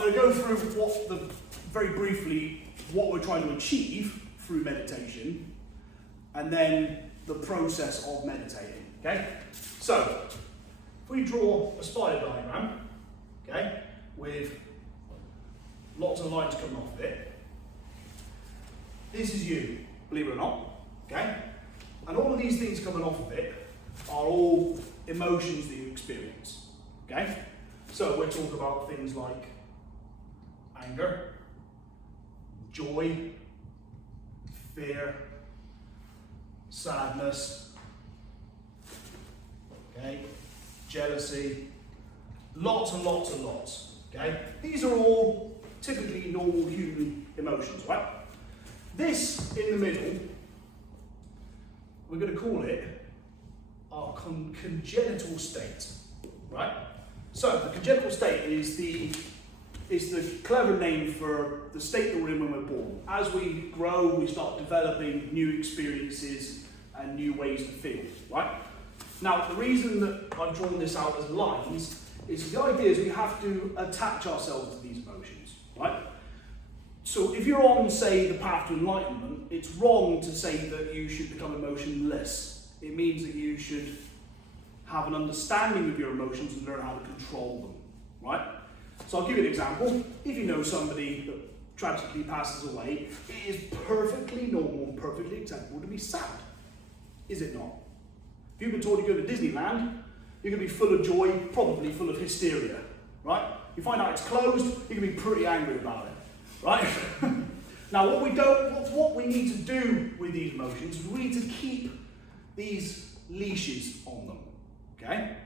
I'm going to go through very briefly what we're trying to achieve through meditation, and then the process of meditating. Okay? So, if we draw a spider diagram, okay, with lots of lines coming off of it, this is you, believe it or not, okay? And all of these things coming off of it are all emotions that you experience, okay? So we're talking about things like anger, joy, fear, sadness, okay, jealousy, lots and lots and lots, okay? These are all typically normal human emotions, right? This in the middle, we're going to call it our congenital state, right? So the congenital state is the clever name for the state that we're in when we're born. As we grow, we start developing new experiences and new ways to feel, right? Now, the reason that I've drawn this out as lines is the idea is we have to attach ourselves to these emotions, right? So if you're on, say, the path to enlightenment, it's wrong to say that you should become emotionless. It means that you should have an understanding of your emotions and learn how to control them, right? So I'll give you an example. If you know somebody that tragically passes away, it is perfectly normal and perfectly acceptable to be sad. Is it not? If you've been told you go to Disneyland, you're going to be full of joy, probably full of hysteria, right? You find out it's closed, you're going to be pretty angry about it, right? Now, what we need to do with these emotions is we need to keep these leashes on them, okay?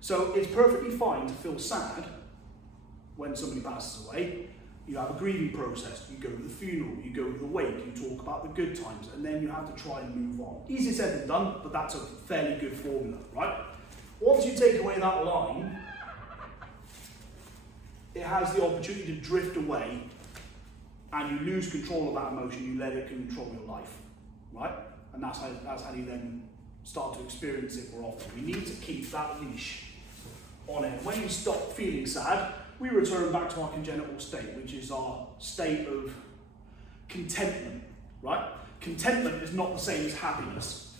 So it's perfectly fine to feel sad when somebody passes away. You have a grieving process, you go to the funeral, you go to the wake, you talk about the good times, and then you have to try and move on. Easier said than done, but that's a fairly good formula, right? Once you take away that line, it has the opportunity to drift away, and you lose control of that emotion, you let it control your life, right? And that's how you then start to experience it more often. We need to keep that leash on it. When you stop feeling sad, we return back to our congenital state, which is our state of contentment, right? Contentment is not the same as happiness.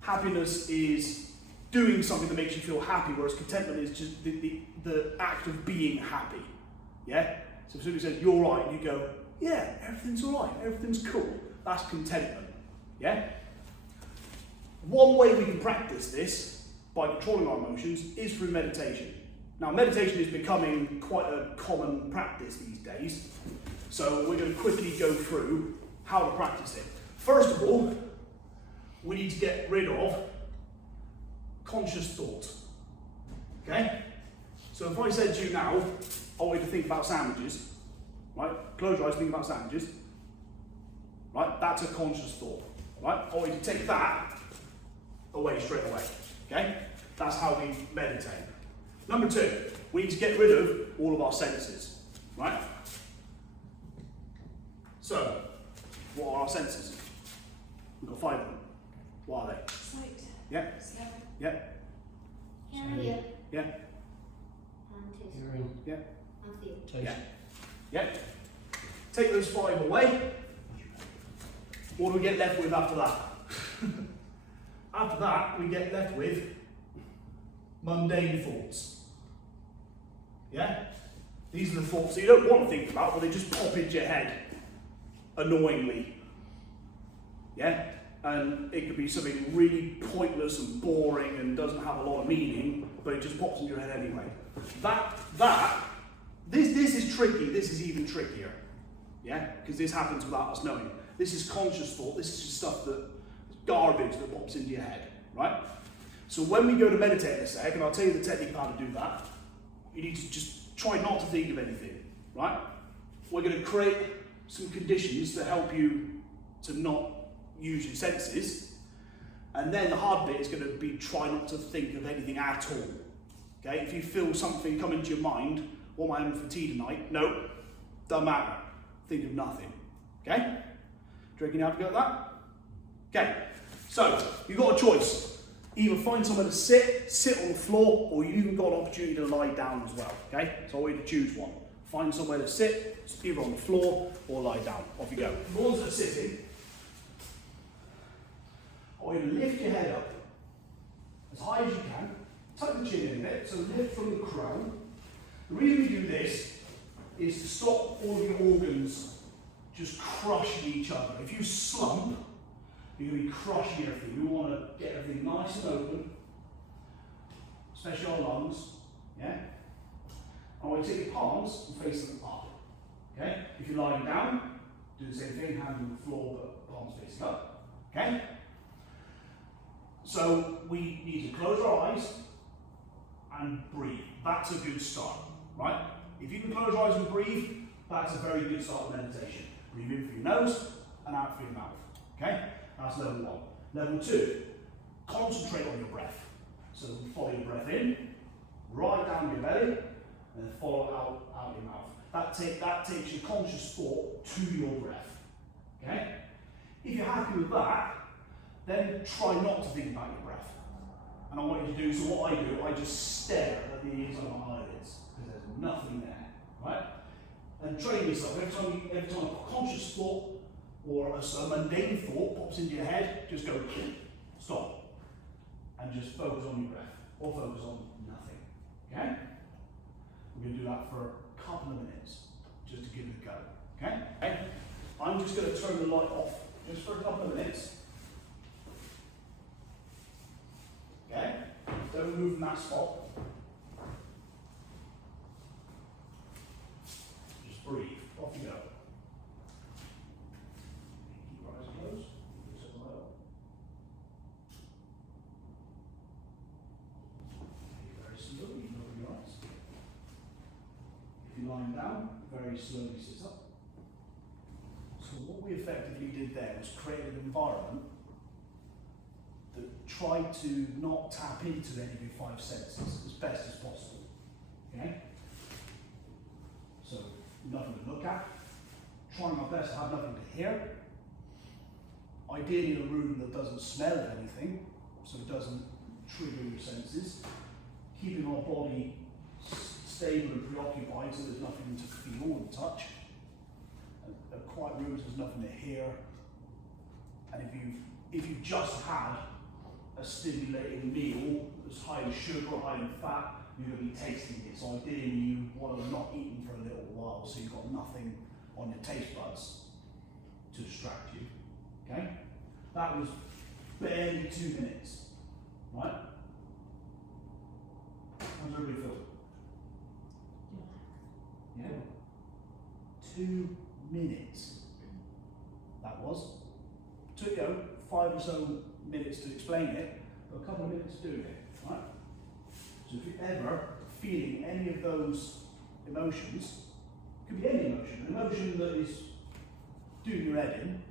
Happiness is doing something that makes you feel happy, whereas contentment is just the act of being happy, yeah? So if somebody says, you're right, and you go, yeah, everything's all right, everything's cool. That's contentment, yeah? One way we can practice this, by controlling our emotions, is through meditation. Now, meditation is becoming quite a common practice these days, so we're going to quickly go through how to practice it. First of all, we need to get rid of conscious thought, okay? So if I said to you now, I want you to think about sandwiches, right? Close your eyes, think about sandwiches, right? That's a conscious thought, right? I want you to take that away straight away, okay? That's how we meditate. Number two, we need to get rid of all of our senses, right? So, what are our senses? We've got 5 of them. What are they? Sight. Yeah. Smell. Yeah. Hearing. Yeah. And taste. Hearing. Yeah. And feel. Taste. Yeah. Yeah. Take those 5 away. What do we get left with after that? After that, we get left with mundane thoughts. Yeah? These are the thoughts that you don't want to think about, but they just pop into your head annoyingly. Yeah? And it could be something really pointless and boring and doesn't have a lot of meaning, but it just pops into your head anyway. This is tricky, this is even trickier. Yeah? Because this happens without us knowing. This is conscious thought, this is just stuff that garbage that pops into your head, right? So when we go to meditate in a sec, and I'll tell you the technique of how to do that, you need to just try not to think of anything, right? We're going to create some conditions to help you to not use your senses, and then the hard bit is going to be try not to think of anything at all, okay? If you feel something come into your mind, what am I having for tea tonight? No, doesn't matter. Think of nothing, okay? Do you reckon you have to go at that? Okay, so you've got a choice. Either find somewhere to sit on the floor, or you've even got an opportunity to lie down as well, okay? So I want you to choose one. Find somewhere to sit, it's either on the floor or lie down. Off you go. The ones that are sitting, I want you to lift your head up as high as you can, tuck the chin in a bit, so lift from the crown. The reason we do this is to stop all the organs just crushing each other. If you slump, you're going to be crushing everything. We want to get everything nice and open, especially our lungs. Yeah? I want you to take your palms and face them up. Okay? If you're lying down, do the same thing, hands on the floor, but palms facing up. Okay? So we need to close our eyes and breathe. That's a good start, right? If you can close your eyes and breathe, that's a very good start of meditation. Breathe in through your nose and out through your mouth. Okay? That's level 1. Level 2, concentrate on your breath. So follow your breath in, right down your belly, and then follow out your mouth. That takes your conscious thought to your breath. Okay? If you're happy with that, then try not to think about your breath. And I want you to do, so what I do, I just stare at the ears of my eyelids, because there's nothing there. Right? And train yourself. Every time a conscious thought or a mundane thought pops into your head, just go, stop. And just focus on your breath, or focus on nothing. Okay? We're going to do that for a couple of minutes, just to give it a go. Okay? I'm just going to turn the light off, just for a couple of minutes. Okay? Don't move from that spot. Just breathe. Off you go. Keep your eyes closed. Sit the light up. Very slowly, open your eyes. If you're lying down, very slowly sit up. So what we effectively did there was create an environment that tried to not tap into any of your 5 senses as best as possible. Okay? So nothing to look at. Trying my best to have nothing to hear. Ideally in a room that doesn't smell of anything, so it doesn't trigger your senses. Keeping our body stable and preoccupied so there's nothing to feel and touch. A quiet room, there's nothing to hear. And if you've just had a stimulating meal that's high in sugar, high in fat, you're going to be tasting it. So ideally you want to not eat for a little while so you've got nothing on your taste buds to distract you. Okay? That was barely 2 minutes. Right? How does everybody feel? Yeah? 2 minutes. That was. Took 5 or so minutes to explain it, but a couple of minutes doing it. Right? So if you're ever feeling any of those emotions, could be any emotion, an emotion that is doing your head in,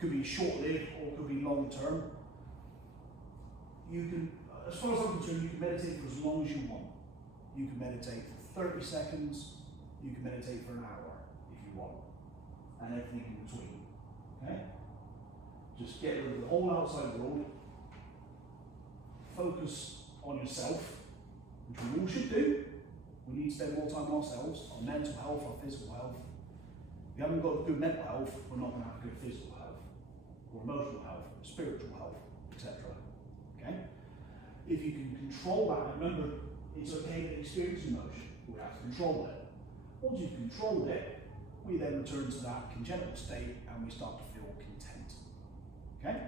could be short-lived or could be long-term. You can, as far as I'm concerned, you can meditate for as long as you want. You can meditate for 30 seconds, you can meditate for an hour if you want, and everything in between. Okay? Just get rid of the whole outside world, focus on yourself, which we all should do. We need to spend more time on ourselves, our mental health, our physical health. If you haven't got good mental health, we're not going to have good physical health, or emotional health, or spiritual health, etc. Okay? If you can control that, remember, it's okay to experience emotion, we have to control it. Once you've controlled it, we then return to that congenital state and we start to feel content. Okay?